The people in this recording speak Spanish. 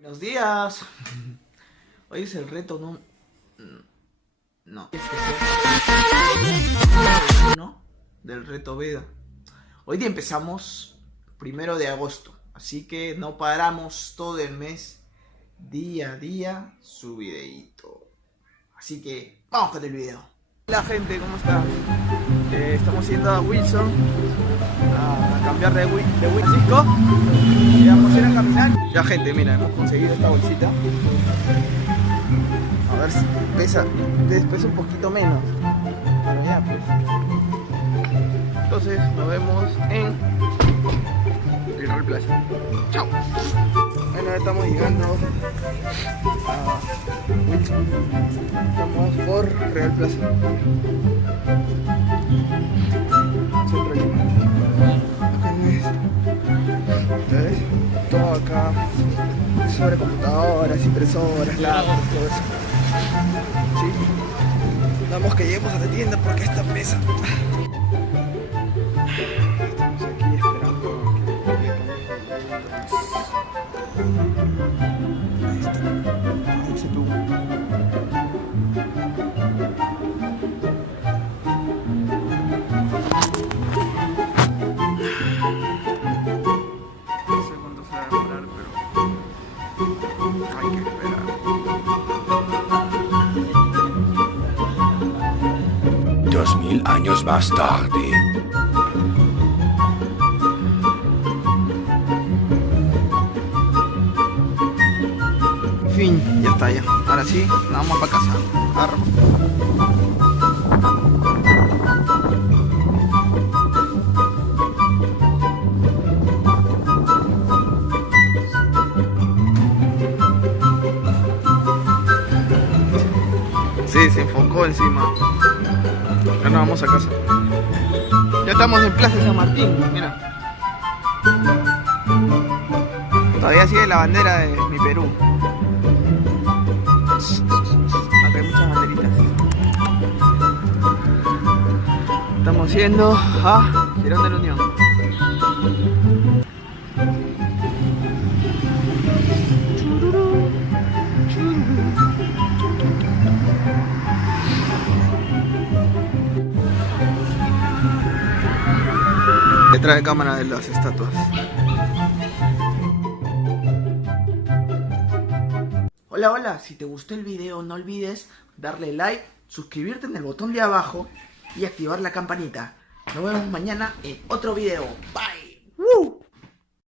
Buenos días. Hoy es el reto no. Es uno del reto Veda. Hoy día empezamos 1 de agosto. Así que no paramos todo el mes. Día a día su videito. Así que vamos con el video. Hola gente, ¿cómo está? Estamos yendo a Wilson a cambiar de Cisco y vamos a ir a caminar. Ya gente, mira, hemos conseguido esta bolsita. A ver si pesa un poquito menos. Pero ya pues. Entonces nos vemos en el Real Plaza. Chao. Bueno, estamos llegando a Wilson. Estamos por Real Plaza. Centro Lima. ¿Ves? Todo acá sobre computadoras, impresoras, laptops, todo eso. ¿Sí? Vamos que lleguemos a la tienda porque esta pesa. Estamos aquí esperando que ahí está. Ahí se tuvo. Hay que esperar. 2000 años más tarde. En fin, ya está ya. Ahora sí, nos vamos para casa. Arro. Sí, se enfocó encima. Ya nos vamos a casa. Ya estamos en Plaza San Martín, mira. Todavía sigue la bandera de mi Perú. Acá hay muchas banderitas. Estamos yendo a Girón de la Unión. Detrás de cámara de las estatuas. Hola, hola, si te gustó el video no olvides darle like, suscribirte en el botón de abajo y activar la campanita. Nos vemos mañana en otro video. Bye. ¡Woo!